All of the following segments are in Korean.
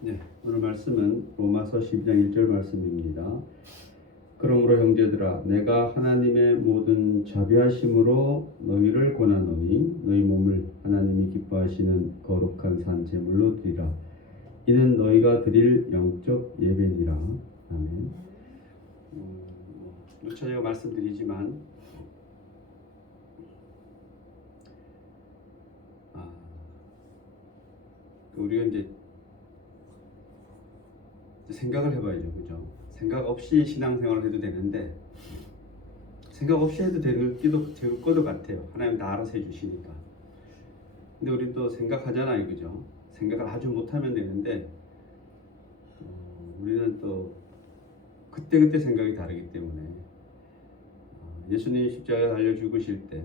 네, 오늘 말씀은 로마서 12장 1절 말씀입니다. 그러므로 형제들아, 내가 하나님의 모든 자비하심으로 너희를 권하노니 너희 몸을 하나님이 기뻐하시는 거룩한 산 제물로 드리라. 이는 너희가 드릴 영적 예배니라. 아멘. 누차 제가 말씀드리지만 우리가 이제 생각을 해봐야죠, 그죠? 생각 없이 신앙생활을 해도 되는데 생각 없이 해도 될 것도 같아요. 하나님 다 알아서 해주시니까. 근데 우리 또 생각하잖아요, 그죠? 생각을 아주 못하면 되는데 우리는 또 그때그때 생각이 다르기 때문에 예수님이 십자가에 달려 죽으실 때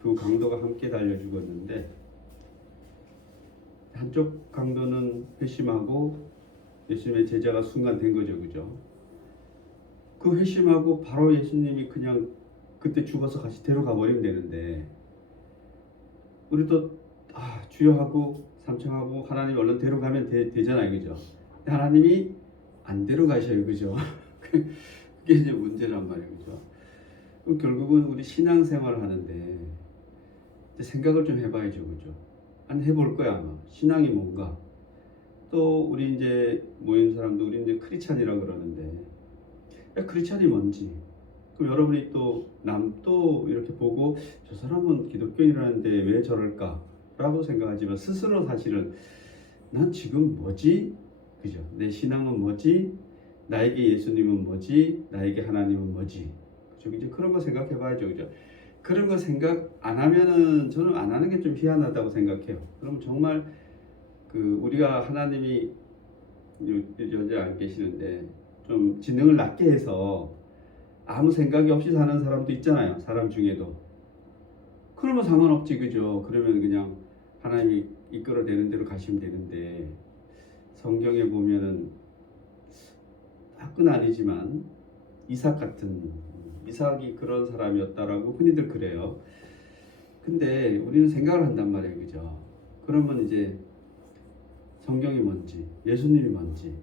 두 강도가 함께 달려 죽었는데 한쪽 강도는 회심하고 예수님의 제자가 순간 된 거죠, 그죠? 그 회심하고 바로 예수님이 그냥 그때 죽어서 같이 데려가 버리면 되는데 우리도 주여 하고 삼청하고 하나님 얼른 데려가면 되잖아요, 그죠? 하나님이 안 데려가셔요, 그죠? 그게 이제 문제란 말이에요, 그죠? 그럼 결국은 우리 신앙생활을 하는데 생각을 좀 해봐야죠, 그죠? 안 해볼 거야 아마. 신앙이 뭔가. 또 우리 이제 모인 사람도 우리 이제 크리스찬이라 그러는데 크리스찬이 뭔지. 그럼 여러분이 또 또 이렇게 보고 저 사람은 기독교인이라는데 왜 저럴까라고 생각하지만 스스로 사실은 난 지금 뭐지? 그죠? 내 신앙은 뭐지? 나에게 예수님은 뭐지? 나에게 하나님은 뭐지? 그죠? 이제 그런 거 생각해 봐야죠. 그죠? 그런 거 생각 안 하면은 저는 안 하는 게 좀 희한하다고 생각해요. 그럼 정말 우리가 하나님이 여자 안 계시는데 좀 지능을 낮게 해서 아무 생각이 없이 사는 사람도 있잖아요. 사람 중에도. 그러면 상관없지, 그죠? 그러면 그냥 하나님이 이끌어내는 대로 가시면 되는데 성경에 보면은 학은 아니지만 이삭이 그런 사람이었다라고 흔히들 그래요. 근데 우리는 생각을 한단 말이에요, 그죠? 그러면 이제 성경이 뭔지, 예수님이 뭔지,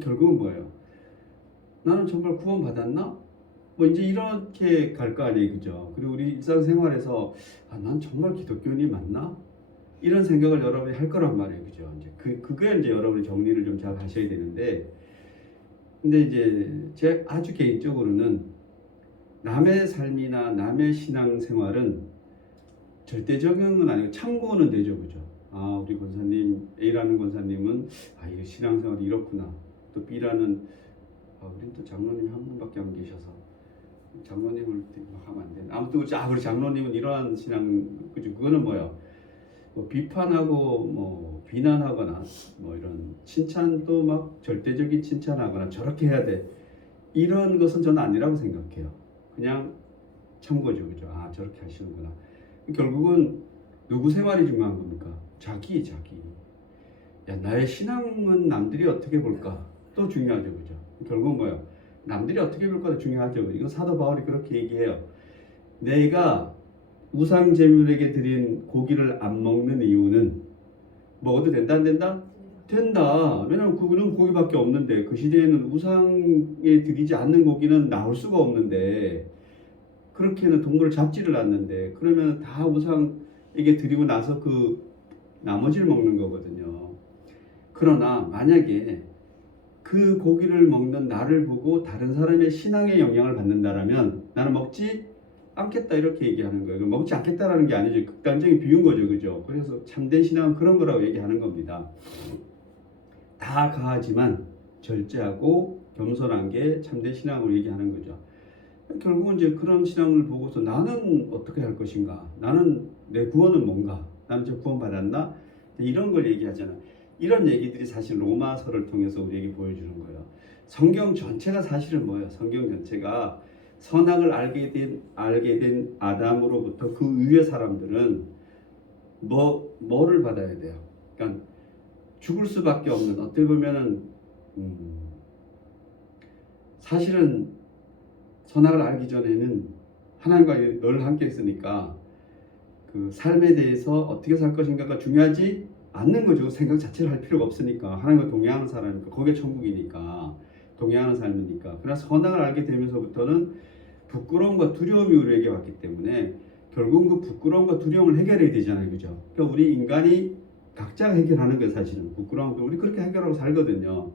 결국은 뭐예요? 나는 정말 구원 받았나? 뭐 이제 이렇게 갈 거 아니에요, 그죠? 그리고 우리 일상생활에서 난 정말 기독교인이 맞나? 이런 생각을 여러분이 할 거란 말이에요, 그죠? 이제 그게 이제 여러분이 정리를 좀 잘 하셔야 되는데, 근데 이제 제 아주 개인적으로는 남의 삶이나 남의 신앙생활은 절대적인 아니고 참고는 되죠, 그죠? 우리 권사님, A라는 권사님은 이 신앙생활이 이렇구나. 또 B라는 우린 또 장로님이 한 분밖에 안 계셔서 장로님을 막 하면 안 되는. 아무튼 우리 장로님은 이러한 신앙, 그죠? 그거는 뭐야? 뭐 비판하고 뭐 비난하거나 뭐 이런 칭찬도 막 절대적인 칭찬하거나 저렇게 해야 돼. 이런 것은 저는 아니라고 생각해요. 그냥 참고죠, 그죠? 저렇게 하시는구나. 결국은 누구 생활이 중요한 겁니까? 자기. 나의 신앙은 남들이 어떻게 볼까? 또 중요하죠, 그죠? 결국은 뭐예요? 남들이 어떻게 볼까도 중요하죠. 이거 사도 바울이 그렇게 얘기해요. 내가 우상 제물에게 드린 고기를 안 먹는 이유는 먹어도 된다 안 된다? 된다. 왜냐면 그거는 고기밖에 없는데 그 시대에는 우상에 드리지 않는 고기는 나올 수가 없는데 그렇게는 동물을 잡지를 않는데 그러면 다 우상에게 드리고 나서 그 나머지를 먹는 거거든요. 그러나 만약에 그 고기를 먹는 나를 보고 다른 사람의 신앙에 영향을 받는다라면 나는 먹지 않겠다 이렇게 얘기하는 거예요. 먹지 않겠다라는 게 아니죠. 극단적인 비유인 거죠, 그죠? 그래서 참된 신앙은 그런 거라고 얘기하는 겁니다. 다 가하지만 절제하고 겸손한 게 참된 신앙으로 얘기하는 거죠. 결국은 이제 그런 신앙을 보고서 나는 어떻게 할 것인가? 나는 내 구원은 뭔가? 나는 저 구원 받았나? 이런 걸 얘기하잖아. 이런 얘기들이 사실 로마서를 통해서 우리에게 보여주는 거예요. 성경 전체가 사실은 뭐예요? 성경 전체가 선악을 알게 된 아담으로부터 그 위의 사람들은 뭐를 받아야 돼요? 그러니까 죽을 수밖에 없는, 어떻게 보면은 사실은 선악을 알기 전에는 하나님과 늘 함께 있으니까 그 삶에 대해서 어떻게 살 것인가가 중요하지 않는 거죠. 생각 자체를 할 필요가 없으니까. 하나님과 동행하는 사람이니까. 거기에 천국이니까. 동행하는 삶이니까. 그러나 선악을 알게 되면서부터는 부끄러움과 두려움이 우리에게 왔기 때문에 결국 그 부끄러움과 두려움을 해결해야 되잖아요. 그죠? 그러니까 우리 인간이 각자가 해결하는 거예요. 사실은. 부끄러움도 우리 그렇게 해결하고 살거든요.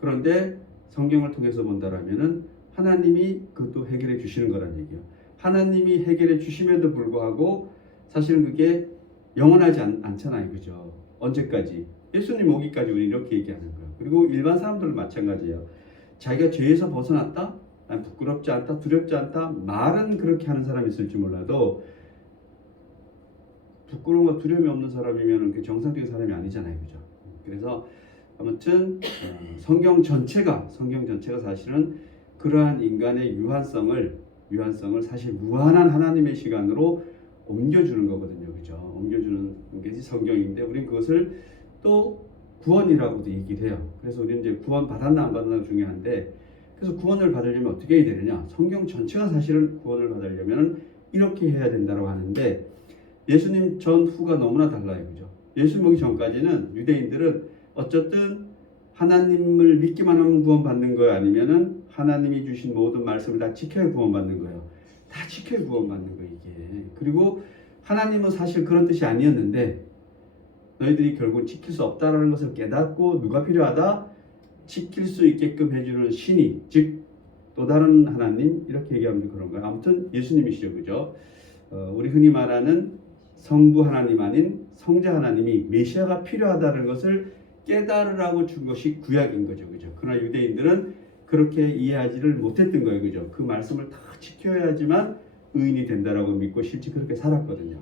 그런데 성경을 통해서 본다라면은 하나님이 그것도 해결해 주시는 거란 얘기예요. 하나님이 해결해 주심에도 불구하고 사실은 그게 영원하지 않잖아요. 그죠? 언제까지? 예수님 오기까지 우리 이렇게 얘기하는 거예요. 그리고 일반 사람들은 마찬가지예요. 자기가 죄에서 벗어났다? 난 부끄럽지 않다, 두렵지 않다. 말은 그렇게 하는 사람이 있을지 몰라도 부끄러움과 두려움이 없는 사람이면 그 정상적인 사람이 아니잖아요. 그죠? 그래서 아무튼 성경 전체가 사실은 그러한 인간의 유한성을 사실 무한한 하나님의 시간으로 옮겨주는 거거든요. 그죠? 옮겨주는 게 성경인데 우리는 그것을 또 구원이라고도 얘기를 해요. 그래서 우리는 이제 구원 받았나 안 받았나 중요한데 그래서 구원을 받으려면 어떻게 해야 되느냐? 성경 전체가 사실은 구원을 받으려면 이렇게 해야 된다고 하는데 예수님 전 후가 너무나 달라요. 그죠? 예수님 오기 전까지는 유대인들은 어쨌든 하나님을 믿기만 하면 구원받는 거예요? 아니면은 하나님이 주신 모든 말씀을 다 지켜야 구원받는 거예요? 다 지켜야 구원받는 거예요, 이게. 그리고 하나님은 사실 그런 뜻이 아니었는데 너희들이 결국 지킬 수 없다라는 것을 깨닫고 누가 필요하다? 지킬 수 있게끔 해주는 신이, 즉 또 다른 하나님 이렇게 얘기하면 그런 거예요. 아무튼 예수님이시죠, 그죠? 우리 흔히 말하는 성부 하나님 아닌 성자 하나님이 메시아가 필요하다는 것을 깨달으라고 준 것이 구약인 거죠, 그죠? 그러나 유대인들은 그렇게 이해하지를 못했던 거예요, 그죠? 그 말씀을 다 지켜야지만 의인이 된다라고 믿고 실제 그렇게 살았거든요.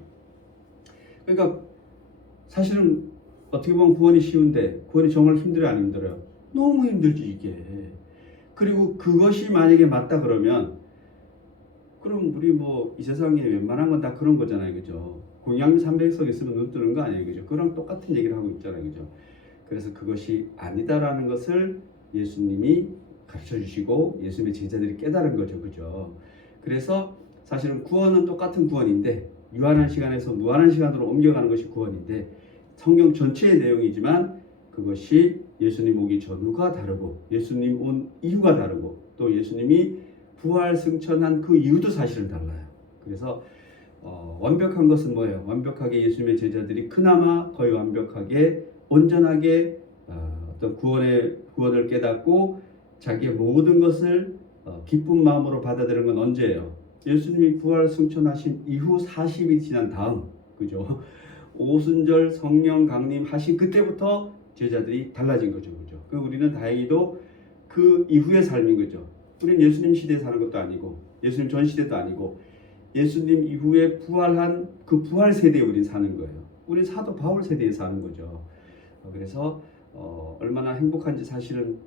그러니까 사실은 어떻게 보면 구원이 쉬운데 구원이 정말 힘들어요, 안 힘들어요? 너무 힘들지 이게. 그리고 그것이 만약에 맞다 그러면 그럼 우리 뭐 이 세상에 웬만한 건 다 그런 거잖아요, 그죠? 공양미 300석 있으면 눈 뜨는 거 아니에요, 그죠? 그랑 똑같은 얘기를 하고 있잖아요, 그죠? 그래서 그것이 아니다라는 것을 예수님이 가르쳐 주시고 예수님의 제자들이 깨달은 거죠, 그죠? 그래서 사실은 구원은 똑같은 구원인데 유한한 시간에서 무한한 시간으로 옮겨가는 것이 구원인데 성경 전체의 내용이지만 그것이 예수님 오기 전후가 다르고 예수님 온 이후가 다르고 또 예수님이 부활 승천한 그 이유도 사실은 달라요. 그래서 완벽한 것은 뭐예요? 완벽하게 예수님의 제자들이 그나마 거의 완벽하게 온전하게 어떤 구원을 깨닫고 자기의 모든 것을 기쁜 마음으로 받아들이는 건 언제예요? 예수님이 부활 승천하신 이후 40일이 지난 다음, 그죠? 오순절 성령 강림하신 그때부터 제자들이 달라진 거죠, 그죠? 그 우리는 다행히도 그 이후의 삶인 거죠. 우리는 예수님 시대에 사는 것도 아니고 예수님 전 시대도 아니고 예수님 이후에 부활한 그 부활 세대에 우린 사는 거예요. 우린 사도 바울 세대에 사는 거죠. 그래서 얼마나 행복한지 사실은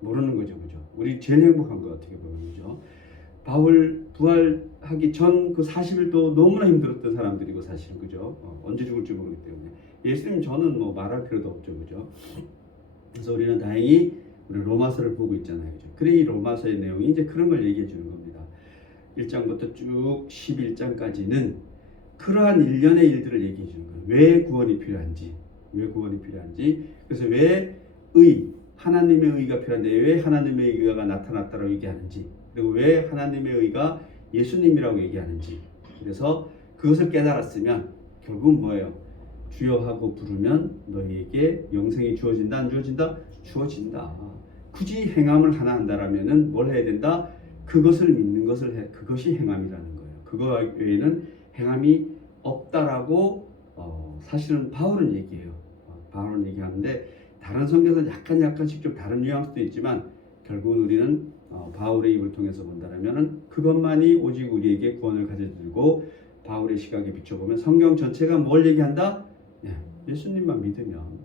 모르는 거죠, 그죠? 우리 제일 행복한 거 어떻게 보면 그죠? 바울 부활하기 전 그 40일도 너무나 힘들었던 사람들이고 사실은 그죠? 언제 죽을지 모르기 때문에 예수님 저는 뭐 말할 필요도 없죠, 그죠? 그래서 우리는 다행히 우리 로마서를 보고 있잖아요, 그죠? 그래 이 로마서의 내용이 이제 그런 걸 얘기해 주는 겁니다. 1장부터 쭉 11장까지는 그러한 일련의 일들을 얘기해 주는 거예요. 왜 구원이 필요한지, 그래서 왜 하나님의 의가 필요한데 왜 하나님의 의가 나타났다고 얘기하는지, 그리고 왜 하나님의 의가 예수님이라고 얘기하는지, 그래서 그것을 깨달았으면 결국은 뭐예요? 주여 하고 부르면 너희에게 영생이 주어진다, 안 주어진다? 주어진다. 굳이 행함을 하나 한다라면은 뭘 해야 된다? 그것을 믿는 것을 해. 그것이 행함이라는 거예요. 그거 외에는 행함이 없다라고 사실은 바울은 얘기해요. 바울은 얘기하는데 다른 성경에서 약간씩 좀 다른 뉘앙스도 있지만 결국은 우리는 바울의 입을 통해서 본다라면은 그것만이 오직 우리에게 구원을 가져들고 바울의 시각에 비춰보면 성경 전체가 뭘 얘기한다? 예수님만 믿으면,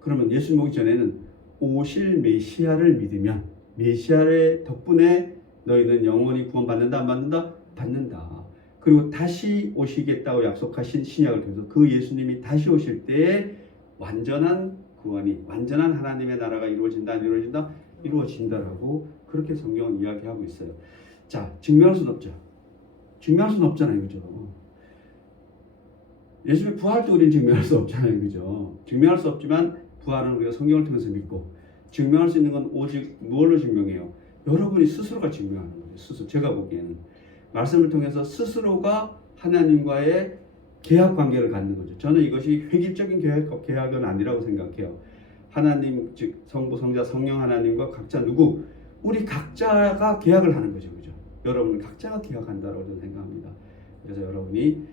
그러면 예수님 오기 전에는 오실 메시아를 믿으면 메시아의 덕분에 너희는 영원히 구원받는다, 안 받는다? 받는다. 그리고 다시 오시겠다고 약속하신 신약을 통해서 그 예수님이 다시 오실 때에 완전한 구원이, 완전한 하나님의 나라가 이루어진다, 안 이루어진다? 이루어진다라고 그렇게 성경은 이야기하고 있어요. 자, 증명할 수는 없죠. 증명할 수는 없잖아요, 그죠? 예수님의 부활도 우리는 증명할 수 없잖아요. 그죠? 증명할 수 없지만 부활은 우리가 성경을 통해서 믿고 증명할 수 있는 건 오직 무엇로 증명해요? 여러분이 스스로가 증명하는 거예요. 스스로. 제가 보기에는 말씀을 통해서 스스로가 하나님과의 계약 관계를 갖는 거죠. 저는 이것이 획일적인 계약은 아니라고 생각해요. 하나님, 즉 성부, 성자, 성령 하나님과 각자 누구? 우리 각자가 계약을 하는 거죠. 그죠? 여러분 각자가 계약한다고 저는 생각합니다. 그래서 여러분이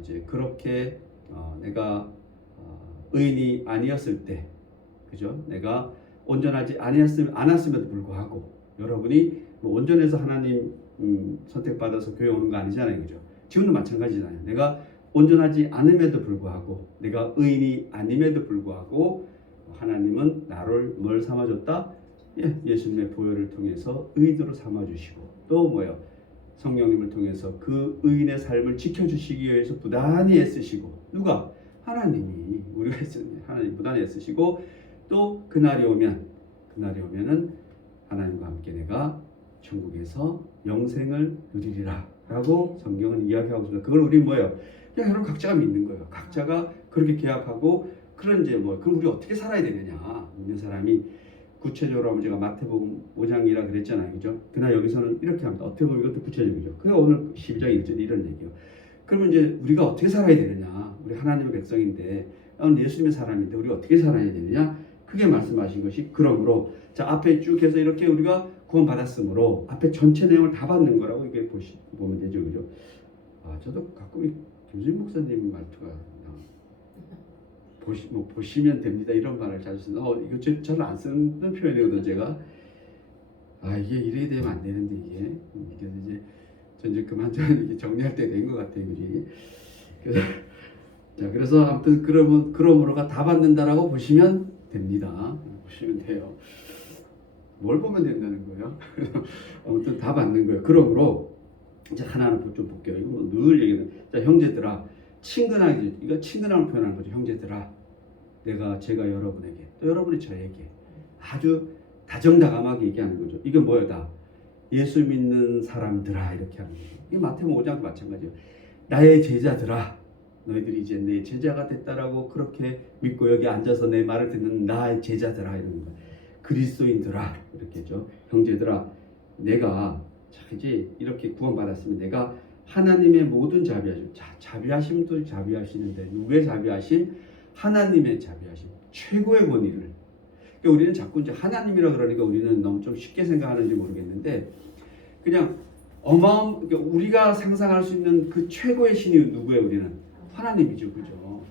이제 그렇게 내가 의인이 아니었을 때, 그죠? 내가 온전하지 않았음에도 불구하고 여러분이 뭐 온전해서 하나님 선택받아서 교회 오는 거 아니잖아요, 그죠? 지금도 마찬가지잖아요. 내가 온전하지 않음에도 불구하고, 내가 의인이 아님에도 불구하고 하나님은 나를 뭘 삼아줬다? 예수님의 보혈을 통해서 의인으로 삼아주시고, 또 뭐요? 성령님을 통해서 그 의인의 삶을 지켜주시기 위해서 부단히 애쓰시고, 누가? 하나님이, 우리가 하나님 부단히 애쓰시고, 또 그날이 오면은 하나님과 함께 내가 천국에서 영생을 누리리라 라고 성경은 이야기하고 있습니다. 그걸 우리 뭐예요? 그냥 여러분 각자가 믿는 거예요. 각자가 그렇게 계약하고, 그런 이제 그럼 우리 어떻게 살아야 되느냐? 믿는 사람이 구체적으로 하면 제가 마태복음 5장이라 그랬잖아요. 그죠? 그러나 여기서는 이렇게 합니다. 어떻게 보면 이것도 구체적이죠. 그게 오늘 12장 1절 이런 얘기예요. 그러면 이제 우리가 어떻게 살아야 되느냐? 우리 하나님의 백성인데, 예수님의 사람인데 우리가 어떻게 살아야 되느냐? 크게 말씀하신 것이, 그러므로 자 앞에 쭉 해서 이렇게 우리가 구원받았으므로 앞에 전체 내용을 다 받는 거라고 이게 보면 되죠. 그죠? 저도 가끔 김수인 목사님 말투가 보시면 됩니다 이런 말을 자주 쓰는, 이거 잘 안 쓰는 표현이거든요. 제가 이게 이래야 되면 안 되는데 이게 이제 전 이제 그만 이렇게 정리할 때 된 것 같아요. 그지? 그래서 아무튼 그러므로가 다 받는다라고 보시면 됩니다. 보시면 돼요. 뭘 보면 된다는 거예요? 아무튼 다 받는 거예요. 그러므로 이제 하나하나 좀 볼게요. 이거 늘 얘기하는. 자, 형제들아, 친근하게, 이거 친근함을 표현하는 거죠. 형제들아, 제가 여러분에게, 또 여러분이 저에게 아주 다정다감하게 얘기하는 거죠. 이게 뭐예요? 다 예수 믿는 사람들아 이렇게 하는 거죠. 이게 마태복음 5장도 마찬가지예요. 나의 제자들아, 너희들이 이제 내 제자가 됐다라고 그렇게 믿고 여기 앉아서 내 말을 듣는 나의 제자들아 이런 거. 그리스도인들아 이렇게죠. 형제들아, 내가 이제 이렇게 구원받았으면 내가 하나님의 모든 자비하심, 자비하심도 자비하시는데 누구의 자비하심? 하나님의 자비하심, 최고의 권위를. 그러니까 우리는 자꾸 이제 하나님이라 그러니까 우리는 너무 좀 쉽게 생각하는지 모르겠는데, 그냥 그러니까 우리가 상상할 수 있는 그 최고의 신이 누구예요? 우리는 하나님이죠, 그죠?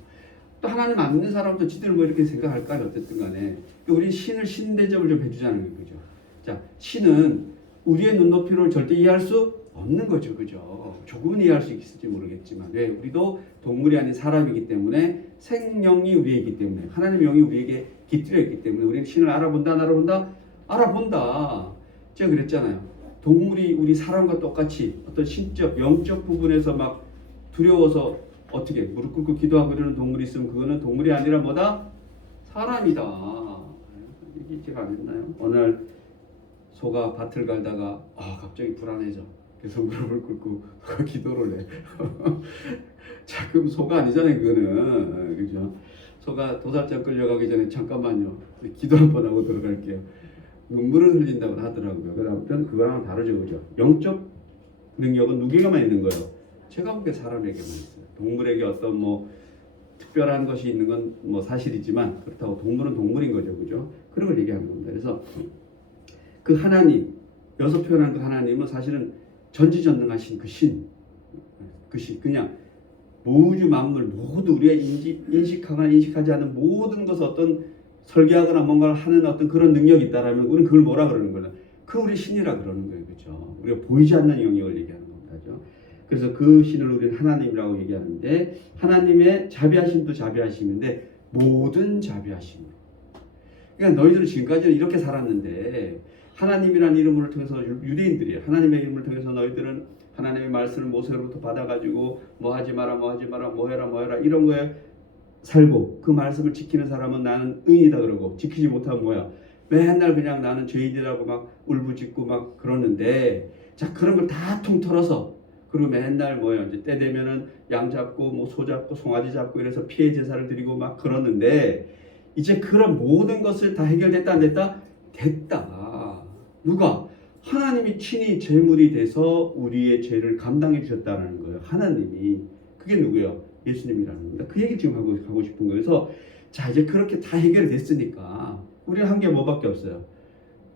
또 하나님 안 믿는 사람도 지들 뭐 이렇게 생각할까요? 어쨌든 간에 그러니까 우리 신을 신 대접을 좀 해주자는 거죠, 그죠? 자, 신은 우리의 눈높이로 절대 이해할 수 없는 거죠, 그죠? 조금은 이해할 수 있을지 모르겠지만, 왜? 우리도 동물이 아닌 사람이기 때문에, 생명이 우리에 있기 때문에, 하나님의 영이 우리에게 깃들여 있기 때문에 우리는 신을 알아본다. 제가 그랬잖아요. 동물이 우리 사람과 똑같이 어떤 신적, 영적 부분에서 막 두려워서 어떻게 무릎 꿇고 기도하고 이러는 동물이 있으면 그거는 동물이 아니라 뭐다? 사람이다. 이게 제가 안 했나요? 어느 날 소가 밭을 갈다가 갑자기 불안해져. 그래서 무릎을 꿇고 기도를 해. 자, 그럼 소가 아니잖아요, 그거는. 그죠? 소가 도살장 끌려가기 전에 잠깐만요, 기도 한번 하고 들어갈게요. 눈물을 흘린다고 하더라고요. 그래서 아무튼 그거랑 다르죠, 그죠? 영적 능력은 누구에게만 있는 거예요? 제가 볼 때 사람에게만 있어요. 동물에게 어떤 특별한 것이 있는 건 사실이지만, 그렇다고 동물은 동물인 거죠, 그죠? 그런 걸 얘기하는 겁니다. 그래서 그 하나님, 여기서 표현한 그 하나님은 사실은 전지전능하신 그 신, 그냥 우주 만물 모두 우리가 인식하거나 인식하지 않는 모든 것을 어떤 설계하거나 뭔가를 하는 어떤 그런 능력이 있다라면 우리는 그걸 뭐라 그러는 거냐? 그 우리 신이라 그러는 거예요, 그렇죠? 우리가 보이지 않는 영역을 얘기하는 겁니다, 그렇죠? 그래서 그 신을 우리는 하나님이라고 얘기하는데, 하나님의 자비하심도 자비하심인데 모든 자비하심. 그러니까 너희들은 지금까지는 이렇게 살았는데, 하나님이라는 이름을 통해서 유대인들이에요. 하나님의 이름을 통해서 너희들은 하나님의 말씀을 모세로부터 받아가지고 뭐 하지 마라, 뭐 해라 이런 거에 살고, 그 말씀을 지키는 사람은 나는 의인이다 그러고, 지키지 못하면 뭐야? 맨날 그냥 나는 죄인이라고 막 울부짖고 막 그러는데, 자, 그런 걸 다 통틀어서 그리고 맨날 뭐예요? 이제 때 되면은 양 잡고 뭐 소 잡고 송아지 잡고 이래서 피해 제사를 드리고 막 그러는데 이제 그런 모든 것을 다 해결됐다 안 됐다? 됐다. 누가? 하나님이 친히 제물이 돼서 우리의 죄를 감당해 주셨다는 거예요. 하나님이. 그게 누구예요? 예수님이라는 겁니다. 그 얘기 지금 하고 싶은 거예요. 그래서 자 이제 그렇게 다 해결이 됐으니까 우리는 한 게 뭐밖에 없어요.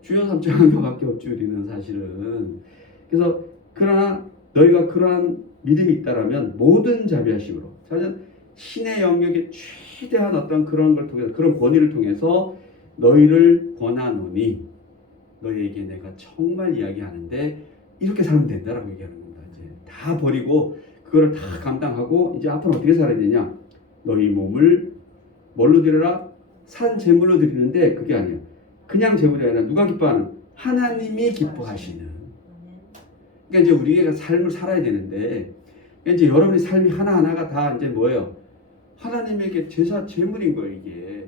주여 삼층 한 개밖에 없지 우리는 사실은. 그래서 그러나 너희가 그러한 믿음이 있다라면 모든 자비하심으로 사실 신의 영역의 최대한 어떤 그런 걸 통해서 그런 권위를 통해서 너희를 권하노니 너희에게 내가 정말 이야기하는데 이렇게 살면 된다라고 얘기하는 겁니다. 이제 다 버리고 그거를 다 감당하고 이제 앞으로 어떻게 살아야 되냐? 너희 몸을 뭘로 드려라? 산 제물로 드리는데 그게 아니에요. 그냥 제물이 아니라 누가 기뻐하는? 하나님이 기뻐하시는. 그러니까 이제 우리가 삶을 살아야 되는데 그러니까 이제 여러분의 삶이 하나하나가 다 이제 뭐예요? 하나님에게 제물인 거예요, 이게.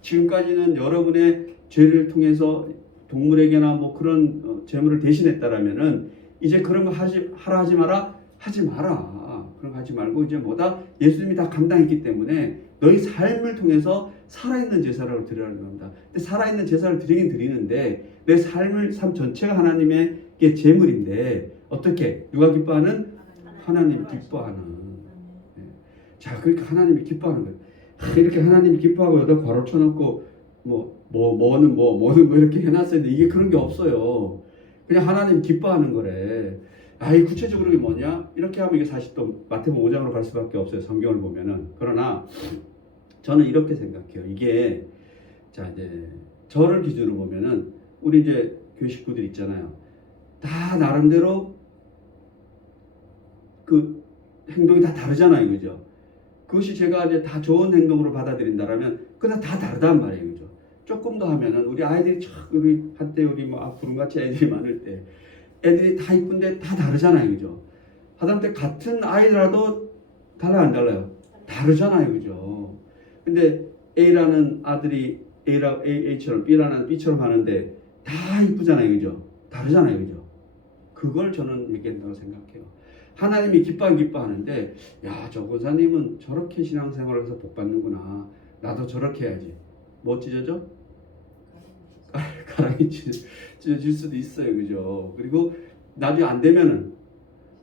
지금까지는 여러분의 죄를 통해서 동물에게나 뭐 그런 제물을 대신했다라면은 이제 그런 거 하라 하지 마라 하지 마라. 그런 거 하지 말고 이제 뭐다? 예수님이 다 감당했기 때문에 너희 삶을 통해서 살아있는 제사를 드리라는 겁니다. 근데 살아있는 제사를 드리긴 드리는데 내 삶 전체가 하나님의 제물인데 어떻게? 누가 기뻐하는? 하나님 기뻐하는. 네. 자, 그러니까 하나님이 기뻐하는 거예요. 이렇게 하나님이 기뻐하고 여기다 괄호 쳐놓고 뭐는 이렇게 해놨어야 돼. 이게 그런 게 없어요. 그냥 하나님 기뻐하는 거래. 이 구체적으로 이게 뭐냐? 이렇게 하면 이게 사실 또 마태복음 5장으로 갈 수밖에 없어요. 성경을 보면은. 그러나 저는 이렇게 생각해요. 이게 자 이제 저를 기준으로 보면은 우리 이제 교회 식구들 있잖아요. 다 나름대로 그 행동이 다 다르잖아요, 그죠? 그것이 제가 이제 다 좋은 행동으로 받아들인다라면 그냥 다 다르단 말이에요, 그죠? 조금 더 하면은 우리 아이들이 우리 한때 우리 뭐 구름같이 애들이 많을 때 애들이 다 이쁜데 다 다르잖아요, 그죠? 하다못해 같은 아이라도 달라요, 안 달라요? 다르잖아요, 그죠? 근데 A라는 아들이 A처럼 B라는 B처럼 하는데 다 이쁘잖아요, 그죠? 다르잖아요, 그죠? 그걸 저는 얘기한다고 생각해요. 하나님이 기뻐하는데 저 권사님은 저렇게 신앙생활을 해서 복 받는구나. 나도 저렇게 해야지. 뭐 찢어져? 가랑이 찢어질 수도 있어요, 그죠? 그리고 나중에 안 되면은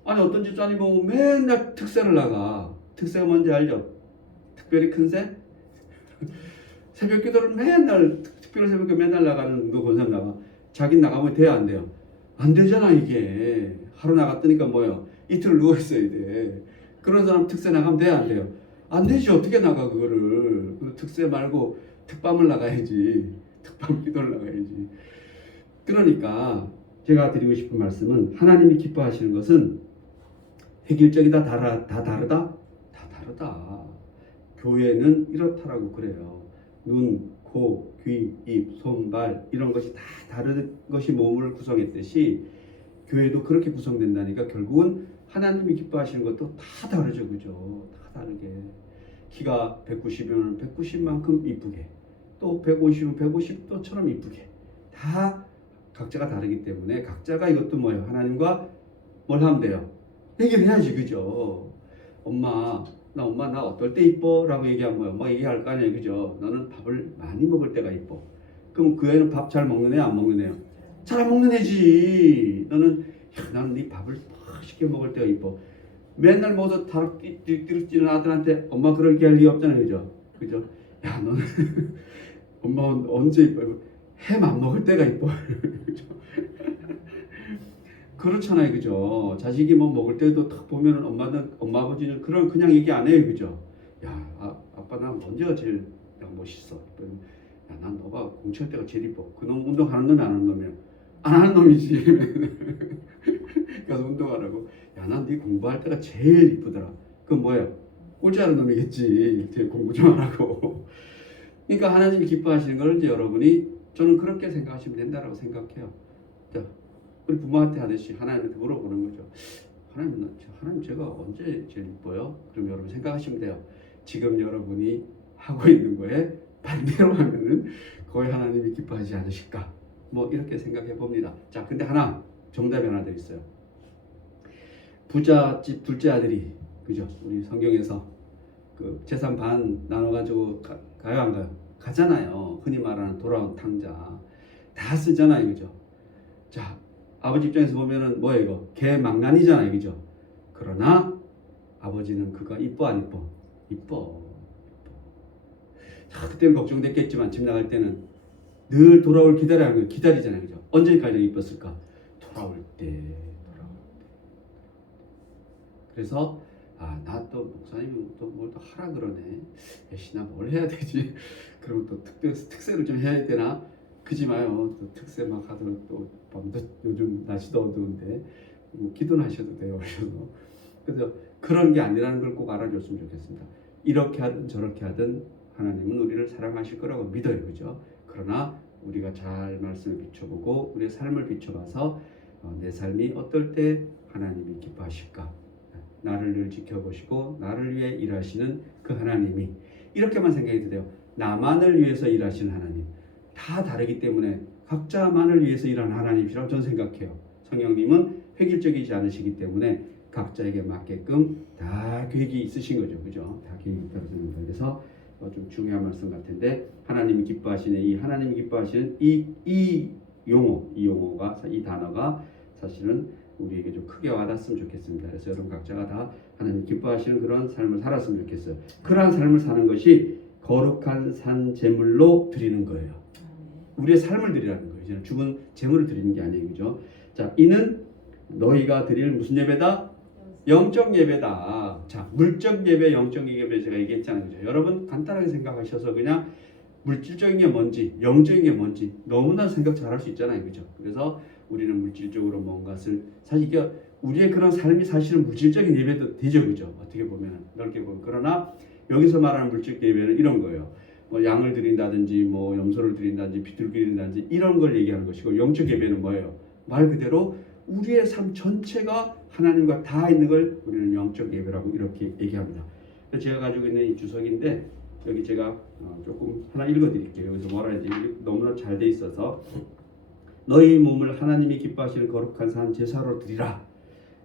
어떤 집사님 보면 맨날 특세를 나가. 특세가 뭔지 알죠? 특별히 큰 새? 새벽 기도를 맨날 특별히 새벽에 맨날 나가는 그 권사님 나가. 자기 나가면 돼요, 안 돼요? 안 되잖아 이게. 하루 나갔더니까 뭐예요? 이틀 누워 있어야 돼. 그런 사람 특세 나가면 돼요, 안 돼요? 안 되지. 어떻게 나가 그거를? 특세 말고 특밤을 나가야지. 특밤 기도를 나가야지. 그러니까 제가 드리고 싶은 말씀은 하나님이 기뻐하시는 것은 획일적이 다 다르다? 다 다르다. 교회는 이렇다라고 그래요. 눈, 코, 귀, 입, 손, 발 이런 것이 다 다른 것이 몸을 구성했듯이 교회도 그렇게 구성된다니까 결국은 하나님이 기뻐하시는 것도 다 다르죠, 그죠? 다 다르게. 키가 190이면 190만큼 이쁘게, 또 150이면 150도처럼 이쁘게 다 각자가 다르기 때문에 각자가 이것도 뭐예요? 하나님과 뭘 하면 돼요? 해결해야지, 그죠? 엄마 나 어떨 때 이뻐? 라고 얘기하면 뭐예요? 엄마 얘기할 거 아니에요, 그죠? 너는 밥을 많이 먹을 때가 이뻐. 그럼 그 애는 밥 잘 먹는 애, 안 먹는 애요? 잘 안 먹는 애지. 나는 네 밥을 맛있게 먹을 때가 이뻐. 맨날 먹어서 다락띠르는 아들한테 엄마 그렇게 할 리 없잖아요, 그죠? 그죠? 너는 엄마 언제 이뻐? 햄 안 먹을 때가 이뻐. 그죠? 그렇잖아요, 그죠? 자식이 뭐 먹을 때도 딱 보면은 엄마 아버지는 그냥 얘기 안 해요, 그죠? 아빠 난 언제가 제일 멋있어? 난 너가 공치할 때가 제일 이뻐. 그놈 운동하는 놈이 안 하는 놈이야. 안 하는 놈이지. 가서 운동하라고. 난 네 공부할 때가 제일 이쁘더라. 그건 뭐예요? 꼴찌하는 놈이겠지. 제일 공부 좀 하라고. 그러니까 하나님이 기뻐하시는 걸 이제 여러분이 저는 그렇게 생각하시면 된다라고 생각해요. 자, 우리 부모한테 하듯이 하나님한테 물어보는 거죠. 하나님 제가 언제 제일 이뻐요? 그럼 여러분 생각하시면 돼요. 지금 여러분이 하고 있는 거에 반대로 하면은 거의 하나님이 기뻐하지 않으실까? 뭐 이렇게 생각해 봅니다. 자, 근데 정답이 하나 더 있어요. 부잣집 둘째 아들이 그죠? 우리 성경에서 그 재산 반 나눠가지고 가요 안 가요? 가잖아요. 흔히 말하는 돌아온 탕자 다 쓰잖아요, 그죠? 자, 아버지 입장에서 보면은 뭐예요 이거? 개망난이잖아요, 그죠? 그러나 아버지는 그가 이뻐 안 이뻐? 이뻐. 자, 그때는 걱정됐겠지만 집 나갈 때는 늘 돌아올 기다리잖아요, 그죠? 언제까지 이뻤을까? 돌아올 때. 그래서 나 또 목사님이 또 뭘 또 하라 그러네. 애씨나 뭘 해야 되지? 그리고 또 특세를 좀 해야 되나? 그지 마요. 또 특세 막 하더라도 또 밤도 요즘 날씨도 어두운데 기도는 하셔도 돼요. 그래서 그런 게 아니라는 걸 꼭 알아줬으면 좋겠습니다. 이렇게 하든 저렇게 하든 하나님은 우리를 사랑하실 거라고 믿어요, 그죠? 그러나 우리가 잘 말씀을 비춰보고 우리의 삶을 비춰봐서 내 삶이 어떨 때 하나님이 기뻐하실까? 나를 늘 지켜보시고 나를 위해 일하시는 그 하나님이 이렇게만 생각해도 돼요. 나만을 위해서 일하시는 하나님 다 다르기 때문에 각자만을 위해서 일하는 하나님이라고 저는 생각해요. 성령님은 획일적이지 않으시기 때문에 각자에게 맞게끔 다 계획이 있으신 거죠, 그죠? 다 계획이 있다고 생각합니다. 그래서 좀 중요한 말씀 같은데 하나님이 기뻐하시는 이 하나님이 기뻐하시는 이 용어가 이 단어가 사실은 우리에게 좀 크게 와닿았으면 좋겠습니다. 그래서 여러분 각자가 다 하나님 기뻐하시는 그런 삶을 살았으면 좋겠어요. 그러한 삶을 사는 것이 거룩한 산 제물로 드리는 거예요. 우리의 삶을 드리라는 거예요. 이제는 죽은 제물을 드리는 게 아니에요, 그죠? 자, 이는 너희가 드릴 무슨 예배다? 영적 예배다. 자, 물적 예배, 영적 예배 제가 얘기했잖아요, 그죠? 여러분 간단하게 생각하셔서 그냥 물질적인 게 뭔지, 영적인 게 뭔지 너무나 생각 잘할 수 있잖아요, 그죠? 그래서 우리는 물질적으로 뭔가를 사실 이게 우리의 그런 삶이 사실은 물질적인 예배도 되죠, 그죠? 어떻게 보면 넓게 보면 그러나 여기서 말하는 물질 예배는 이런 거예요. 뭐 양을 드린다든지, 뭐 염소를 드린다든지, 비둘기를 드린다든지 이런 걸 얘기하는 것이고 영적 예배는 뭐예요? 말 그대로 우리의 삶 전체가 하나님과 다 있는 걸 우리는 영적 예배라고 이렇게 얘기합니다. 제가 가지고 있는 이 주석인데 여기 제가 조금 하나 읽어드릴게요. 여기서 뭐라 했지? 너무나 잘 돼 있어서 너희 몸을 하나님이 기뻐하시는 거룩한 산 제사로 드리라.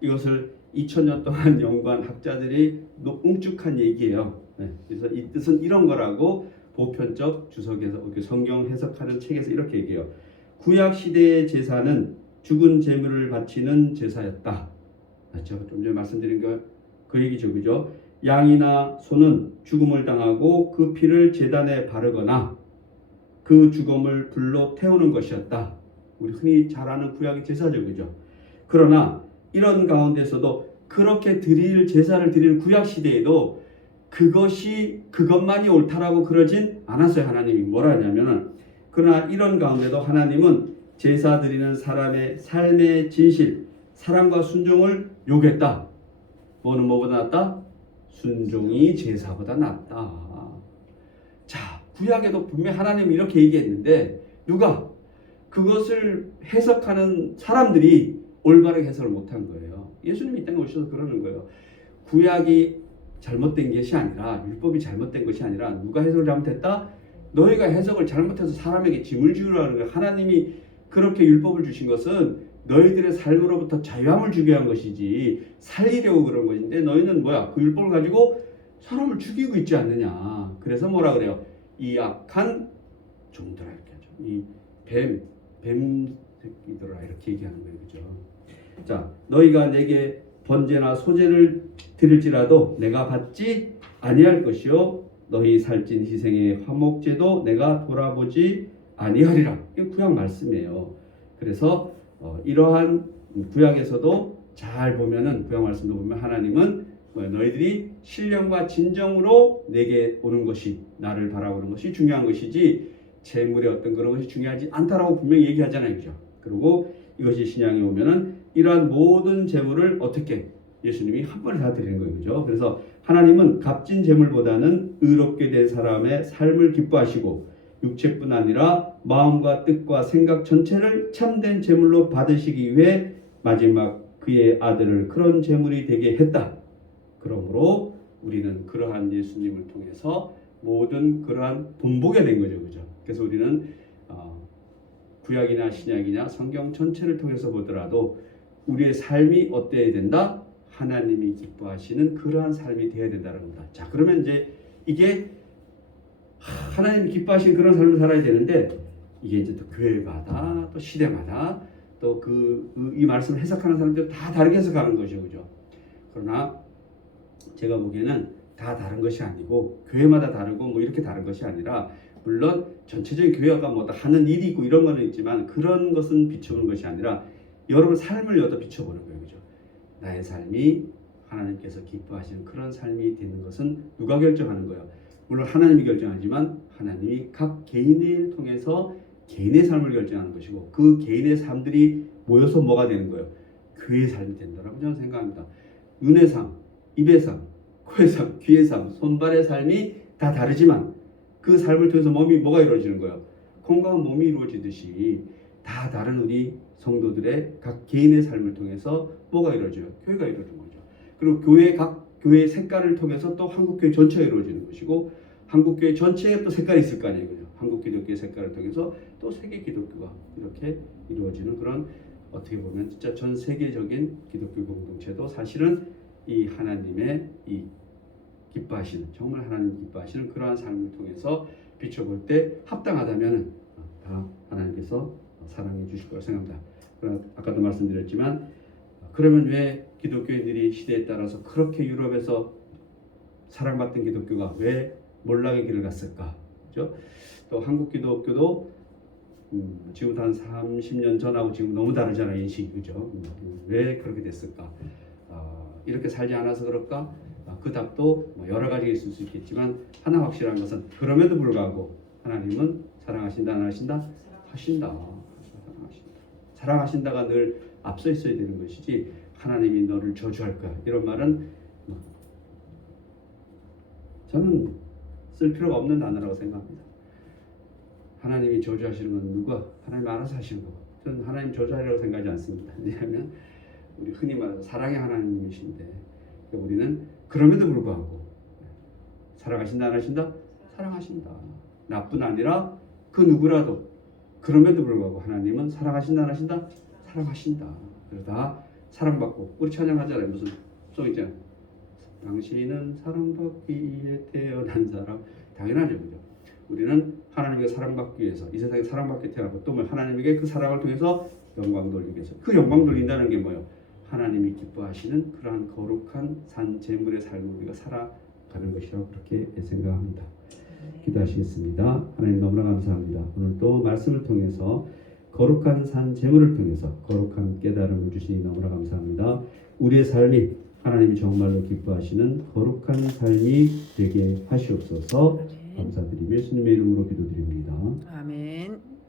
이것을 2000년 동안 연구한 학자들이 웅축한 얘기예요. 네, 그래서 이 뜻은 이런 거라고 보편적 주석에서 성경 해석하는 책에서 이렇게 얘기해요. 구약 시대의 제사는 죽은 제물을 바치는 제사였다. 제가 좀 전에 말씀드린 그 얘기죠, 그죠? 양이나 소는 죽음을 당하고 그 피를 제단에 바르거나 그 죽음을 불로 태우는 것이었다. 우리 흔히 잘 아는 구약의 제사죠, 그죠? 그러나 이런 가운데서도 그렇게 제사를 드릴 구약 시대에도 그것만이 옳다라고 그러진 않았어요. 하나님이 뭐라 하냐면은 그러나 이런 가운데도 하나님은 제사 드리는 사람의 삶의 진실, 사랑과 순종을 요구했다. 뭐는 뭐보다 낫다? 순종이 제사보다 낫다. 자, 구약에도 분명히 하나님이 이렇게 얘기했는데 누가? 그것을 해석하는 사람들이 올바르게 해석을 못한 거예요. 예수님이 이 땅에 오셔서 그러는 거예요. 구약이 잘못된 것이 아니라 율법이 잘못된 것이 아니라 누가 해석을 잘못했다? 너희가 해석을 잘못해서 사람에게 짐을 지우라는 거예요. 하나님이 그렇게 율법을 주신 것은 너희들의 삶으로부터 자유함을 주기 위한 것이지 살리려고 그런 것인데 너희는 뭐야? 그 율법을 가지고 사람을 죽이고 있지 않느냐. 그래서 뭐라 그래요? 이 악한 종들아 이렇게 하죠. 이 뱀 새끼들아 이렇게 얘기하는 거예요, 그죠? 자, 너희가 내게 번제나 소제를 드릴지라도 내가 받지 아니할 것이요 너희 살찐 희생의 화목제도 내가 돌아보지 아니하리라. 이게 구약 말씀이에요. 그래서 이러한 구약에서도 잘 보면은 구약 말씀도 보면 하나님은 너희들이 신령과 진정으로 내게 오는 것이 나를 바라보는 것이 중요한 것이지 재물의 어떤 그런 것이 중요하지 않다라고 분명히 얘기하잖아요, 그죠? 그리고 이것이 신앙에 오면은 이러한 모든 재물을 어떻게 예수님이 한 번에 다 드리는 거예요, 그죠? 그래서 하나님은 값진 재물보다는 의롭게 된 사람의 삶을 기뻐하시고 육체뿐 아니라 마음과 뜻과 생각 전체를 참된 제물로 받으시기 위해 마지막 그의 아들을 그런 제물이 되게 했다. 그러므로 우리는 그러한 예수님을 통해서 모든 그러한 본보게 된 거죠, 그죠? 그래서 우리는 구약이나 신약이나 성경 전체를 통해서 보더라도 우리의 삶이 어때야 된다? 하나님이 기뻐하시는 그러한 삶이 되어야 된다는 겁니다. 자, 그러면 이제 이게 하나님이 기뻐하시는 그런 삶을 살아야 되는데 이게 이제 또 교회마다 또 시대마다 또 이 말씀을 해석하는 사람들 다 다르게 해석하는 것이죠, 그죠? 그러나 제가 보기에는 다 다른 것이 아니고 교회마다 다르고 뭐 이렇게 다른 것이 아니라 물론 전체적인 교회가 뭐 하는 일이 있고 이런 거는 있지만 그런 것은 비춰보는 것이 아니라 여러분 삶을 여기다 비춰보는 거예요, 그죠? 나의 삶이 하나님께서 기뻐하시는 그런 삶이 되는 것은 누가 결정하는 거예요? 물론 하나님이 결정하지만 하나님이 각 개인을 통해서 개인의 삶을 결정하는 것이고 그 개인의 삶들이 모여서 뭐가 되는 거예요? 교회의 삶이 된다라고 저는 생각합니다. 눈의 삶, 입의 삶, 코의 삶, 귀의 삶, 손발의 삶이 다 다르지만 그 삶을 통해서 몸이 뭐가 이루어지는 거예요? 건강한 몸이 이루어지듯이 다 다른 우리 성도들의 각 개인의 삶을 통해서 뭐가 이루어져요? 교회가 이루어지는 거죠. 그리고 각 교회의 색깔을 통해서 또 한국교회 전체가 이루어지는 것이고 한국교회 전체에 또 색깔이 있을 거 아니에요. 한국기독교의 색깔을 통해서 또 세계 기독교가 이렇게 이루어지는 그런 어떻게 보면 진짜 전 세계적인 기독교 공동체도 사실은 이 하나님의 이 기뻐하시는 정말 하나님 기뻐하시는 그러한 삶을 통해서 비춰볼 때 합당하다면 다 하나님께서 사랑해 주실 거라고 생각합니다. 그러나 아까도 말씀드렸지만 그러면 왜 기독교인들이 시대에 따라서 그렇게 유럽에서 사랑받던 기독교가 왜 몰락의 길을 갔을까? 그렇죠? 또 한국 기독교도 지금부터 한 30년 전하고 지금 너무 다르잖아요, 인식이. 그죠? 왜 그렇게 됐을까? 이렇게 살지 않아서 그럴까? 그 답도 뭐 여러 가지가 있을 수 있겠지만 하나 확실한 것은 그럼에도 불구하고 하나님은 사랑하신다, 안 하신다? 하신다. 사랑하신다가 늘 앞서 있어야 되는 것이지 하나님이 너를 저주할 거야 이런 말은 저는 쓸 필요가 없는 단어라고 생각합니다. 하나님이 저주하시는 건 누가? 하나님 알아서 하시는 거고 저는 하나님 저주하리라고 생각하지 않습니다. 왜냐하면 우리 흔히 말해서 사랑의 하나님이신데 우리는 그럼에도 불구하고 사랑하신다 안 하신다? 사랑하신다. 나뿐 아니라 그 누구라도 그럼에도 불구하고 하나님은 사랑하신다 안 하신다? 사랑하신다. 그러다 사랑받고 우리 찬양하잖아요. 무슨 송 있잖아요. 당신은 사랑받기 위해 태어난 사람. 당연하죠, 그죠? 우리는 하나님에게 사랑받기 위해서 이 세상에 사랑받게 태어나고 또 하나님에게 그 사랑을 통해서 영광 돌리기 위해서 그 영광 돌린다는 게 뭐예요? 하나님이 기뻐하시는 그러한 거룩한 산 제물의 삶을 우리가 살아가는 것이라고 그렇게 생각합니다. 기도하시겠습니다. 하나님 너무나 감사합니다. 오늘 또 말씀을 통해서 거룩한 산 제물을 통해서 거룩한 깨달음을 주시니 너무나 감사합니다. 우리의 삶이 하나님이 정말로 기뻐하시는 거룩한 삶이 되게 하시옵소서. 감사드리며 예수님의 이름으로 기도드립니다. 아멘.